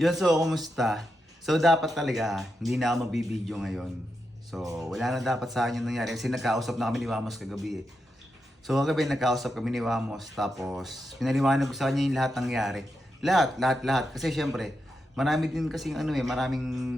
Yun, so, kumusta? So, dapat talaga, hindi na ako magbibideo ngayon. So, wala na dapat sa akin yung nangyari kasi nagkausap na kami ni Wamos kagabi eh. So, kagabi nagkausap kami ni Wamos tapos pinaliwanag ko sa kanya yung lahat nangyari. Lahat, lahat, lahat. Kasi syempre, marami din kasing ano eh, maraming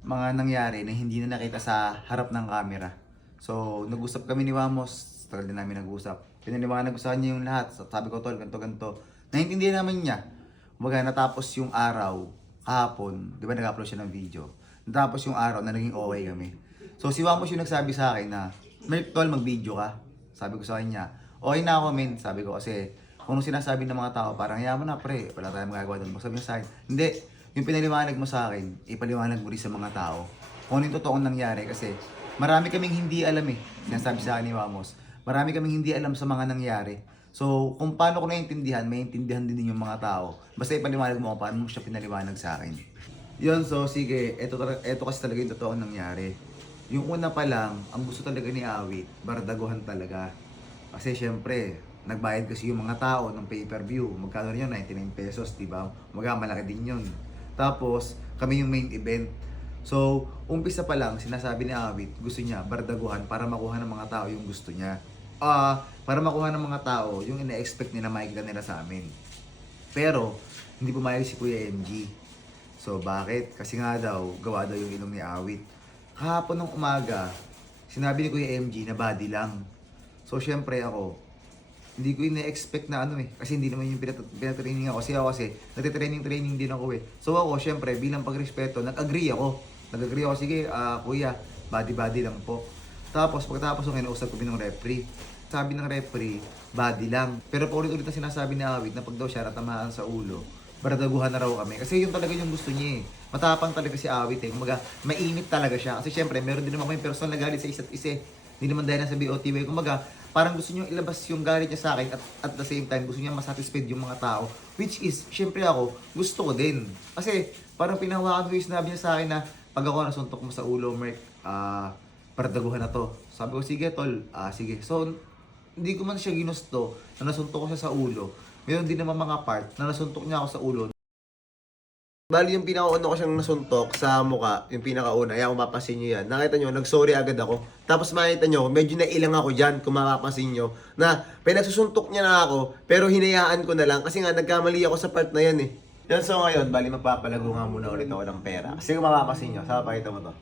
mga nangyari na hindi na nakita sa harap ng camera. So, nag-usap kami ni Wamos, tagal din namin nag-usap. Pinaliwanag ko sa kanya yung lahat. Sabi ko, tol, ganto ganto. Naintindihan naman niya. Kumbaga, natapos yung araw, kahapon, di ba nag-upload siya ng video. Natapos yung araw na naging okay kami. So, si Wamos yung nagsabi sa akin na, Merk, tol, mag-video ka. Sabi ko sa kanya, okay na ako, men. Sabi ko kasi, kung anong sinasabi ng mga tao, parang, yaman na, pre, wala tayong magagawa doon. Sabi niya sa akin, hindi, yung pinaliwanag mo sa akin, ipaliwanag mo rin sa mga tao. Kung ano yung nangyari kasi, marami kaming hindi alam eh. Sinasabi sa akin ni Wamos, marami kaming hindi alam sa mga nangyari. So, kung paano ko naiintindihan, maintindihan din yung mga tao. Basta ipaliwanag mo paano mo siya pinaliwanag sa akin. Yun, so sige, ito, ito kasi talaga yung totoong nangyari. Yung una pa lang, ang gusto talaga ni Awit, bardaguhan talaga. Kasi syempre, nagbayad kasi yung mga tao ng pay-per-view. Magkano rin yun? 99 pesos, di ba? Maga, malaki din yun. Tapos, kami yung main event. So, umpisa pa lang, sinasabi ni Awit, gusto niya bardaguhan para makuha ng mga tao yung gusto niya. Ah, para makuha ng mga tao yung ina-expect nila makikita nila sa amin. Pero, hindi pumayag si Kuya MG. So, bakit? Kasi nga daw, gawa daw yung ilong ni Awit. Kahapon ng umaga, sinabi ni Kuya MG na body lang. So, syempre ako, hindi ko ina-expect na ano eh. Kasi hindi naman yung pinat- pinatraining ako. Kasi ako kasi, nagtitraining-training din ako eh. So ako, syempre, bilang pagrespeto, nag-agree ako. Nag-agree ako, sige, ah, kuya, body-body lang po. Tapos, pagkatapos ng kinausap ko din ng referee, sabi ng referee, body lang. Pero paulit-ulit na sinasabi ni Awit na pag daw siya natamaan sa ulo, baradaguhan na raw kami. Kasi yun talaga yung gusto niya eh. Matapang talaga si Awit eh. Kumaga, mainit talaga siya. Kasi syempre, meron din naman kami personal na galit sa isa't isa eh. Hindi naman dahil nasa BOTW. Kumaga, parang gusto niyo ilabas yung galit niya sa akin at at the same time, gusto niya masatisfied yung mga tao. Which is, syempre ako, gusto ko din. Kasi, parang pinahawakan ko yung sinabi niya sa akin na pag ako nasuntok mo sa ulo, Merk, ah, pardaguhan na to. Sabi ko, sige tol, ah, sige. So, hindi ko man siya ginusto na nasuntok ko siya sa ulo. Meron din naman mga part na nasuntok niya ako sa ulo. Bali yung pinakauna ko siyang nasuntok sa muka, yung pinakauna, kaya mapasin nyo yan. Nakita nyo, nag-sorry agad ako. Tapos makita nyo, medyo nailang ako dyan, kung mapapasin nyo, na pinagsusuntok niya na ako, pero hinayaan ko na lang kasi nga nagkamali ako sa part na yan eh. Yan so ngayon, bali magpapalago nga muna ulit ako ng pera. Kasi kung mapapasin nyo, sa pakita mo to.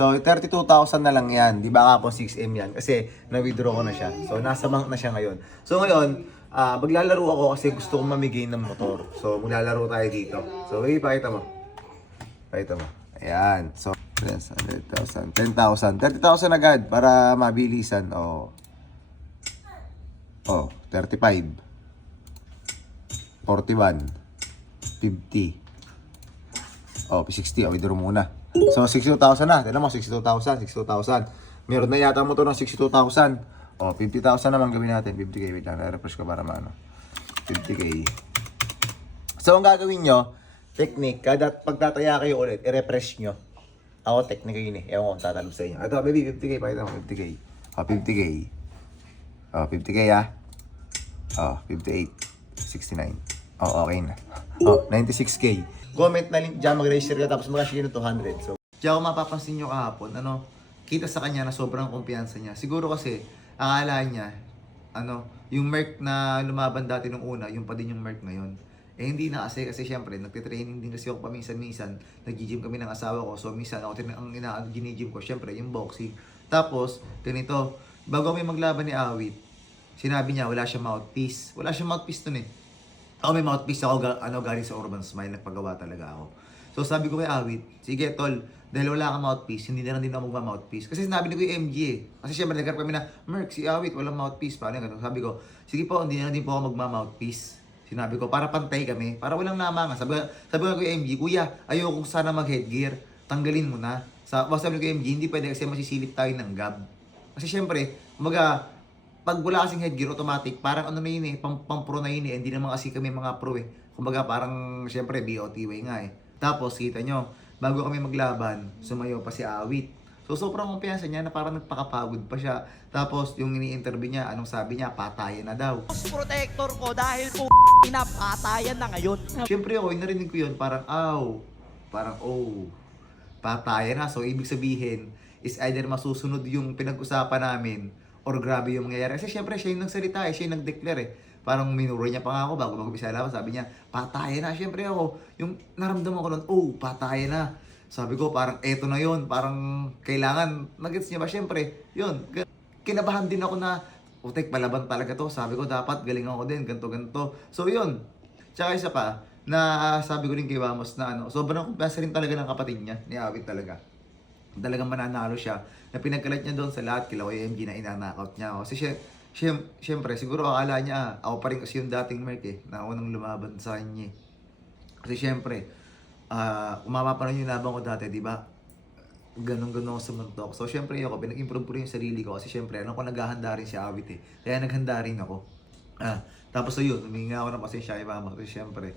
So, 32,000 na lang yan. Di ba kapon 6M yan? Kasi na-withdraw ko na siya. So, nasa bank na siya ngayon. So, ngayon, ah maglalaro ako kasi gusto kong mamigay ng motor. So, maglalaro tayo dito. So, okay, pakita mo. Pakita mo. Ayan. So, 100,000. 10,000. 30,000 agad para mabilisan. O. Oh. oh, 35. 41. 50. Oh, 60. Oh, withdraw muna. So, 62,000 na. Tignan mo, 62,000. 62,000. Meron na yata mo to ng 62,000. Oh, 50,000 naman gawin natin. 50k. Wait lang, na-refresh ko para maano. 50k. So, ang gagawin nyo, technique, kada pagtataya kayo ulit, i-refresh nyo. Ako, technique yun eh. Ewan ko tatalab sa inyo. Ito, baby, 50k. Pakita mo, 50k. Oh, 50k. Oh, 50k ah. Oh, 58. 69. Oh, okay na. Oh, 96k. Comment na link dyan, mag-register ka tapos mag-share ng 200. So, diyan ako mapapansin nyo kahapon, ano, kita sa kanya na sobrang kumpiyansa niya. Siguro kasi, akala niya, ano, yung Merc na lumaban dati nung una, yung pa din yung Merc ngayon. Eh hindi na kasi, kasi syempre, nagtitraining din kasi ako paminsan-minsan. Nag-gym kami ng asawa ko. So minsan ako tin- ang ina gym ko, syempre, yung boxing. Tapos, ganito, bago kami maglaban ni Awit, sinabi niya wala siyang mouthpiece. Wala siyang mouthpiece nun eh. Ako may mouthpiece ako, ano, galing sa Urban Smile, nagpagawa talaga ako. So sabi ko kay Awit, sige tol, dahil wala kang mouthpiece, hindi na lang din ako magma-mouthpiece. Kasi sinabi ni ko yung MG eh. Kasi syempre nagkarap kami na, Merk, si Awit, walang mouthpiece. Paano ganun? Sabi ko, sige po, hindi na lang din po ako magma-mouthpiece. Sinabi ko, para pantay kami, para walang namangan. Sabi, sabi ko kay MG, kuya, ayoko sana mag-headgear. Tanggalin mo na. Sa, sabi ko kay MG, hindi pwede kasi masisilip tayo ng gab. Kasi syempre, umaga, pag wala kasing headgear automatic, parang ano na yun eh, pang, pang pro na yun eh. Hindi naman kasi kami mga pro eh. Kumbaga parang, syempre, BOT way nga eh. Tapos, kita nyo, bago kami maglaban, sumayo pa si Awit. So, So sobrang kumpiyansa niya na parang nagpakapagod pa siya. Tapos yung ini-interview niya, anong sabi niya, patayan na daw. protector ko dahil po ina patayan na ngayon. Siyempre ako, yung narinig ko yun, parang, aw, parang, oh, patayan na. So, ibig sabihin, is either masusunod yung pinag-usapan namin, or grabe yung mangyayari. Kasi siyempre, siya yung nagsalita eh, siya yung nag-declare eh. Parang minuro niya pa nga ako bago mag-umpisa laban. Sabi niya, patayan na. Siyempre ako, yung naramdaman ko nun, oh, patayan na. Sabi ko, parang eto na yon Parang kailangan, nagets niya ba? Siyempre, yun. Kinabahan din ako na, utek, palaban talaga to. Sabi ko, dapat galing ako din, ganto ganto So, yun. Tsaka isa pa, na ah, sabi ko rin kay Vamos na ano, sobrang kumpiyansa rin talaga ng kapatid niya, ni Awit talaga. Talagang mananalo siya. Na pinagkalat niya doon sa lahat, kila Kuya MG na inanakot niya. Kasi siya, siya, siyempre, siguro akala niya, ako pa rin kasi yung dating Merc eh, na unang lumaban sa kanya eh. Kasi siyempre, ah kung mapapanood yung laban ko dati, di ba? Ganun-ganun ako sumuntok. So, siyempre ako, pinag-improve ko rin yung sarili ko. Kasi siyempre, alam ko naghahanda rin si Awit eh. Kaya naghanda rin ako. Ah, tapos so yun, huminga ako ng pasensya kay mama. Kasi siyempre,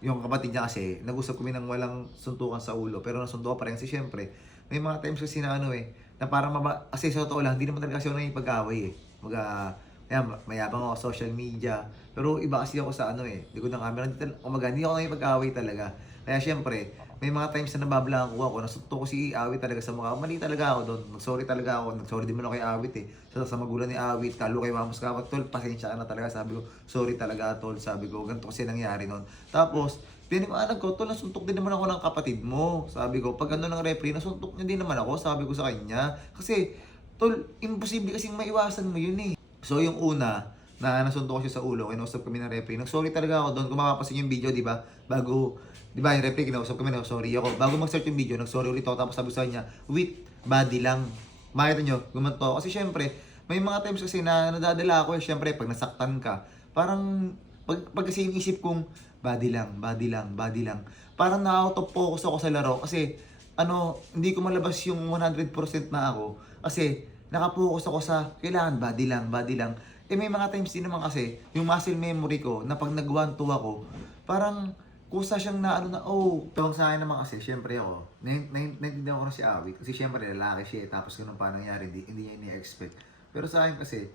yung kapatid niya kasi, nag-usap kami ng walang suntukan sa ulo. Pero nasuntukan pa rin kasi siyempre, may mga times kasi na ano eh, na parang maba, kasi sa totoo lang, hindi naman talaga kasi ako naging pag-away eh. Maga, kaya mayabang ako social media. Pero iba kasi ako sa ano eh, ko na camera, hindi, umaga, hindi ako naging pag-away talaga. Kaya siyempre, may mga times na nababla ko ako, nasunto ko si Awit talaga sa mukha. Mali talaga ako doon. Nag-sorry talaga ako. Nag-sorry din man ako kay Awit eh. Sa, sa magulang ni Awit, kalo kay Mamos Kawat, tol, pasensya ka na talaga. Sabi ko, sorry talaga tol. Sabi ko, ganito kasi nangyari noon. Tapos, Pinimaanan ko, tol, nasuntok din naman ako ng kapatid mo. Sabi ko, pag ano ng referee, nasuntok niya din naman ako. Sabi ko sa kanya. Kasi, tol, imposible kasing maiwasan mo yun eh. So, yung una, na nasuntok ko siya sa ulo, kinausap kami ng referee. Nag-sorry talaga ako doon. Kung mapapasin yung video, di ba? Bago, di ba, yung referee, kinausap kami, nag-sorry ako. Bago mag-start yung video, nag-sorry ulit ako. Tapos sabi sa kanya, with body lang. Makita nyo, gumanto. Kasi syempre, may mga times kasi na nadadala ako, eh, syempre, pag nasaktan ka, parang, pag, pag kasi inisip kong, body lang, body lang, body lang. Parang na-out of focus ako sa laro kasi ano, hindi ko malabas yung 100% na ako kasi nakapokus ako sa kailangan body lang, body lang. Eh may mga times din naman kasi yung muscle memory ko na pag nag 1 2 ako, parang kusa siyang na ano na, oh, tawag sa akin naman kasi, syempre ako, naintindihan ko na si Awit, kasi syempre lalaki siya eh, tapos ganun pa nangyari, hindi, hindi niya ini-expect. Pero sa akin kasi,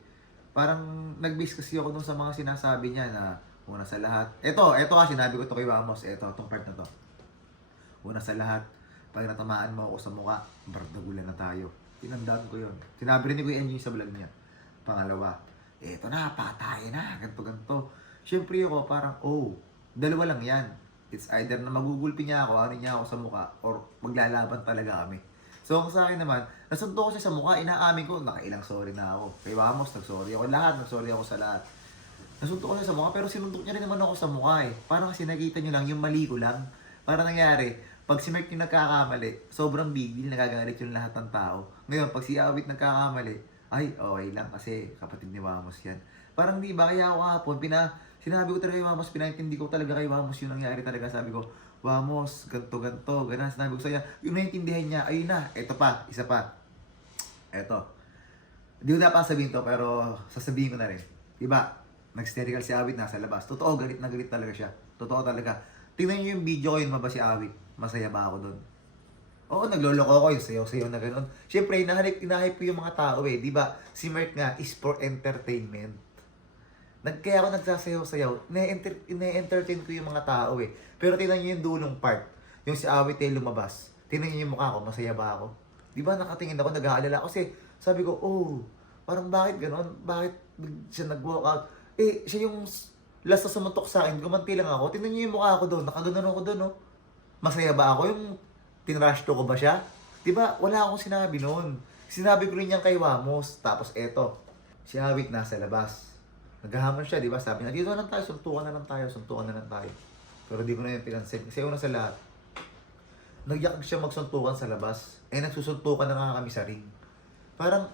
parang nag-base kasi ako dun sa mga sinasabi niya na una sa lahat. Ito, ito ha, sinabi ko to kay Vamos, ito, itong part na to. Una sa lahat, pag natamaan mo ako sa mukha, bardagulan na tayo. Tinandaan ko yun. Sinabi rin Kuya Engie sa vlog niya. Pangalawa, eto na, patay na, ganto ganto. Siyempre ako parang, oh, dalawa lang yan. It's either na magugulpi niya ako, ano niya ako sa mukha, or maglalaban talaga kami. So, kung sa akin naman, nasunto ko siya sa mukha, inaamin ko, nakailang sorry na ako. Kay Vamos, nag-sorry ako. Lahat, nag-sorry ako sa lahat. Nasuntok ko siya sa mukha, pero sinuntok niya rin naman ako sa mukha eh. Parang kasi nakita niyo lang, yung mali ko lang. Parang nangyari, pag si Merck yung nagkakamali, sobrang big deal, nagagalit yung lahat ng tao. Ngayon, pag si Awit nagkakamali, ay, okay lang kasi kapatid ni Wamos yan. Parang di ba, kaya ako hapon, pina, sinabi ko talaga kay Wamos, pinaintindi ko talaga kay Wamos yung nangyari talaga. Sabi ko, Wamos, ganto ganto, ganun. Sinabi ko sa kanya, yung naintindihan niya, ayun na, eto pa, isa pa. Eto. Hindi ko dapat sabihin to, pero sasabihin ko na rin. Diba, nag-sterical si Awit nasa labas. Totoo, galit na galit talaga siya. Totoo talaga. Tingnan niyo yung video ko yun, maba si Awit. Masaya ba ako doon? Oo, nagloloko ako yung sayaw-sayaw na gano'n. Siyempre, inahype, inahype ko yung mga tao eh. Di ba? Si Merck nga is for entertainment. Nag, kaya ako nagsasayaw-sayaw. Na-entertain ko yung mga tao eh. Pero tingnan niyo yung dulong part. Yung si Awit eh lumabas. Tingnan niyo yung mukha ko, masaya ba ako? Di ba nakatingin ako, nag-aalala. Kasi sabi ko, oh, parang bakit gano'n? Bakit siya nag-walk out? Eh, siya yung last na sumuntok sa akin, gumanti lang ako. Tingnan niyo yung mukha ko doon, nakaganon ako doon, oh. Masaya ba ako? Yung tinrush to ko ba siya? Di ba, wala akong sinabi noon. Sinabi ko rin yan kay Wamos. Tapos eto, si Awit nasa labas. Naghahamon siya, di ba? Sabi niya, dito na lang tayo, suntukan na lang tayo, suntukan na lang tayo. Pero di ko na yung pinansin. Kasi una sa lahat, nagyakag siya magsuntukan sa labas. Eh, nagsusuntukan na nga kami sa ring. Parang,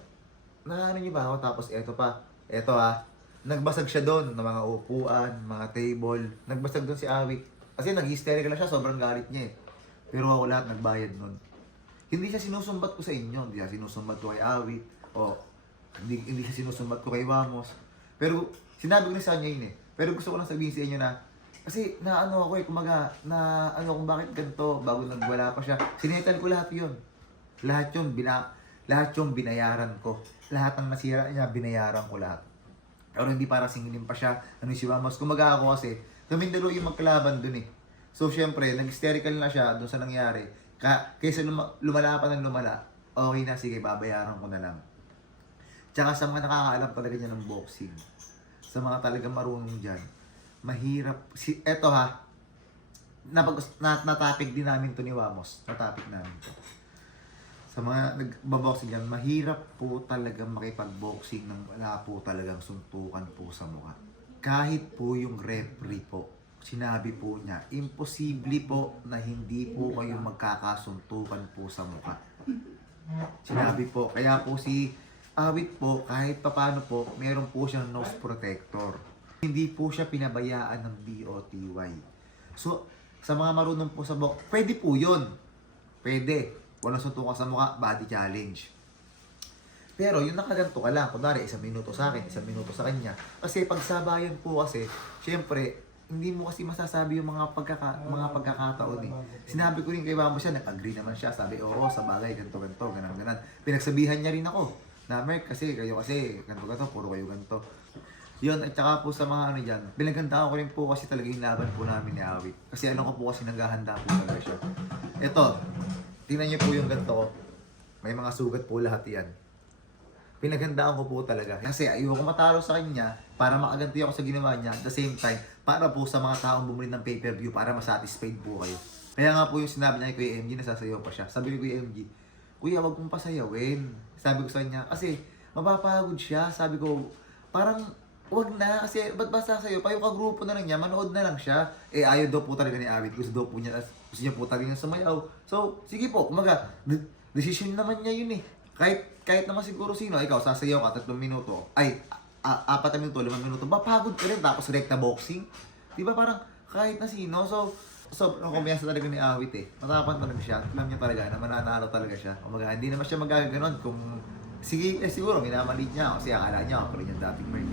naano niyo ba ako? Tapos eto pa, eto ah, nagbasag siya doon ng mga upuan, mga table. Nagbasag doon si Awit. Kasi nag-hysterical na siya, sobrang galit niya eh. Pero ako lahat nagbayad nun. Hindi siya sinusumbat ko sa inyo, hindi siya sinusumbat ko kay Awit, o hindi, hindi siya sinusumbat ko kay Wamos. Pero sinabi ko na sa kanya yun eh. Pero gusto ko lang sabihin sa inyo na, kasi na ano ako eh, kumaga, na ano kung bakit ganito, bago nagwala pa siya. Sinetal ko lahat yun. Lahat yun, bina, lahat yung binayaran ko. Lahat ng nasira niya, binayaran ko lahat. Pero hindi para singilin pa siya. Ano si Vamos? Kumaga ako kasi, kami dalawa yung magkalaban dun eh. So, syempre, nag-hysterical na siya dun sa nangyari. Ka kaysa luma- lumala pa ng lumala, okay na, sige, babayaran ko na lang. Tsaka sa mga nakakaalam talaga niya ng boxing, sa mga talagang marunong dyan, mahirap, si, eto ha, napag, na, natapik din namin to ni Wamos, natapik namin to. Sa mga nagbaboxing dyan, mahirap po talaga makipag-boxing nang wala po talagang suntukan po sa mukha. Kahit po yung referee po, sinabi po niya, imposible po na hindi po kayo magkakasuntukan po sa mukha. Sinabi po, kaya po si Awit po, kahit papano po, meron po siyang nose protector. Hindi po siya pinabayaan ng BOTY. So, sa mga marunong po sa box, pwede po yun. Pwede. Walang suntukan sa mukha, body challenge. Pero yung nakaganto ka lang, kunwari isang minuto sa akin, isang minuto sa kanya. Kasi pag sabayan po kasi, syempre, hindi mo kasi masasabi yung mga pagkaka, mga pagkakataon eh. Sinabi ko rin kay Mama siya, nag-agree naman siya. Sabi, oo, sa bagay, ganito, ganito, ganun, ganun. Pinagsabihan niya rin ako. Na, Merk, kasi kayo kasi, ganito, ganito, puro kayo ganito. Yun, at saka po sa mga ano dyan, pinagandaan ko rin po kasi talaga yung laban po namin ni Awit. Kasi ano ko po kasi naghahanda po talaga siya. Ito, tingnan niyo po yung ganito ko. May mga sugat po lahat yan. Pinagandaan ko po talaga. Kasi ayoko matalo sa kanya para makaganti ako sa ginawa niya. At the same time, para po sa mga taong bumili ng pay-per-view para masatisfied po kayo. Kaya nga po yung sinabi niya kay Kuya MG, nasasayaw pa siya. Sabi ni Kuya MG, Kuya, wag mong pasayawin. Sabi ko sa kanya, kasi mapapagod siya. Sabi ko, parang wag na. Kasi ba't ba sasayaw pa? Yung kagrupo na lang niya, manood na lang siya. Eh, ayaw daw po talaga ni Awit. Gusto daw po niya, gusto niya po talaga niya sumayaw. So, sige po, kumaga, de- decision naman niya yun eh. Kahit, kahit naman siguro sino, ikaw, sasayaw ka, tatlong minuto. Ay, a- apat na minuto, limang minuto. Mapagod ka rin, tapos rekta boxing. Di ba parang, kahit na sino. So, sobrang kumpiyansa talaga ni Awit eh. Matapang talaga siya. Alam niya talaga na mananalo talaga siya. Kumaga, hindi naman siya magagano'n kung Sige, eh, siguro minamalit niya kasi akala niya ako rin yung dating Merk.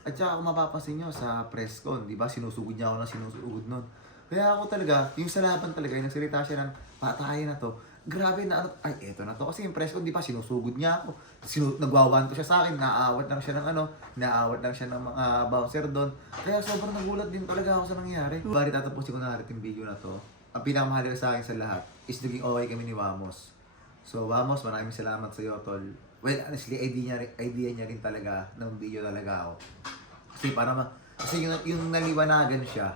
At saka kung mapapansin nyo sa press con, di ba, sinusugod niya ako ng sinusugod nun. Kaya ako talaga, yung sa laban talaga, yung nagsalita siya ng patayin na to, grabe na ano, ay eto na to. Kasi yung press con, di ba, sinusugod niya ako. Sinu nagwawanto siya sa akin, naaawat lang siya ng ano, naaawat lang siya ng mga bouncer doon. Kaya sobrang nagulat din talaga ako sa nangyari. Bali tatapusin ko na natin yung video na to. Ang pinakamahalaga sa akin sa lahat is naging okay kami ni Wamos. So, Vamos, maraming salamat sa iyo, Tol. Well, honestly, idea niya, idea niya rin talaga ng video talaga ako. Kasi para ma... Kasi yung, yung naliwanagan siya,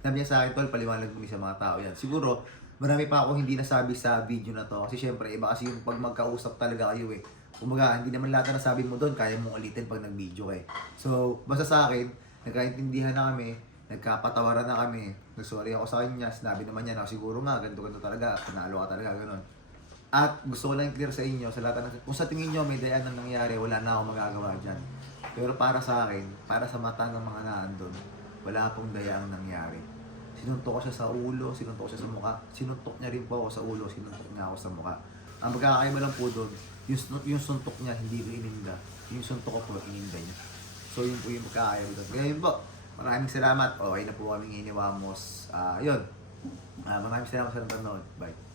sabi niya sa akin, Tol, paliwanag mo sa mga tao yan. Siguro, marami pa ako hindi nasabi sa video na to. Kasi syempre, iba kasi yung pag magkausap talaga kayo eh. Kumaga, hindi naman lahat na nasabi mo doon, kaya mong ulitin pag nag-video eh. So, basta sa akin, nagkaintindihan na kami, nagkapatawaran na kami, nagsorry ako sa kanya, sinabi naman niya na siguro nga, ganito-ganito talaga, panalo ka talaga, ganun. At gusto ko lang clear sa inyo, sa lahat ng, kung sa tingin nyo may dayan na nangyari, wala na akong magagawa dyan. Pero para sa akin, para sa mata ng mga naandun, wala pong dayaang nangyari. Sinuntok ko siya sa ulo, sinuntok ko siya sa mukha, sinuntok niya rin po ako sa ulo, sinuntok niya ako sa mukha. Ang magkakaiba lang po doon, yung, yung suntok niya hindi ko ininda, yung suntok ko po ininda niya. So yun po yung magkakaiba doon. Yun po, maraming salamat. Okay na po kaming iniwamos. Ah, yun. Ah, maraming salamat sa panonood. Bye.